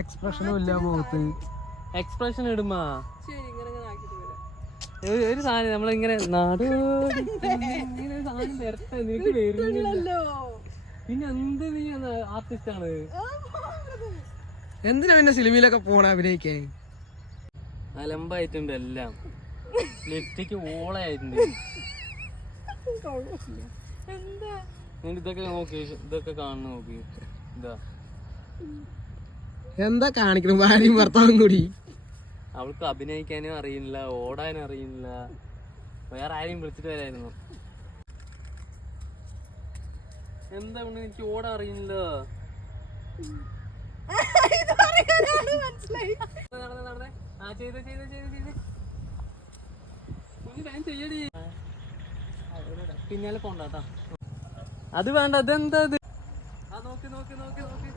എക്സ്പ്രഷനും ഇല്ല മുഖത്ത്. എക്സ്പ്രഷൻ ഇടുമാ ഒരു സാധനം നമ്മളിങ്ങനെ നാട് സാധനം വരട്ടെ നിനക്ക് വരുന്നില്ലല്ലോ. പിന്നെ എന്ത് നീ ആർട്ടിസ്റ്റ് ആണ്? എന്തിനാ പിന്നെ സിനിമയിലൊക്കെ പോണ അഭിനയിക്കാൻ? അലമ്പായിട്ടുണ്ട് എല്ലാം. ലിപ്റ്റിക്ക് ഓളായിട്ടുണ്ട്. ഇതൊക്കെ നോക്കി, ഇതൊക്കെ കാണുന്ന നോക്കി. ഇതാ എന്താ കാണിക്കണം ഭാര്യയും ഭർത്താവും കൂടി? അവൾക്ക് അഭിനയിക്കാനും അറിയില്ല, ഓടാനും അറിയില്ല. വേറെ ആരെയും വിളിച്ചിട്ട് വരായിരുന്നു. എന്താ എനിക്ക് ഓടാൻ അറിയില്ല. പിന്നാലെ പോണ്ടാ. അത് വേണ്ട. അതെന്താ അത്? നോക്കി നോക്കി നോക്കി നോക്കി.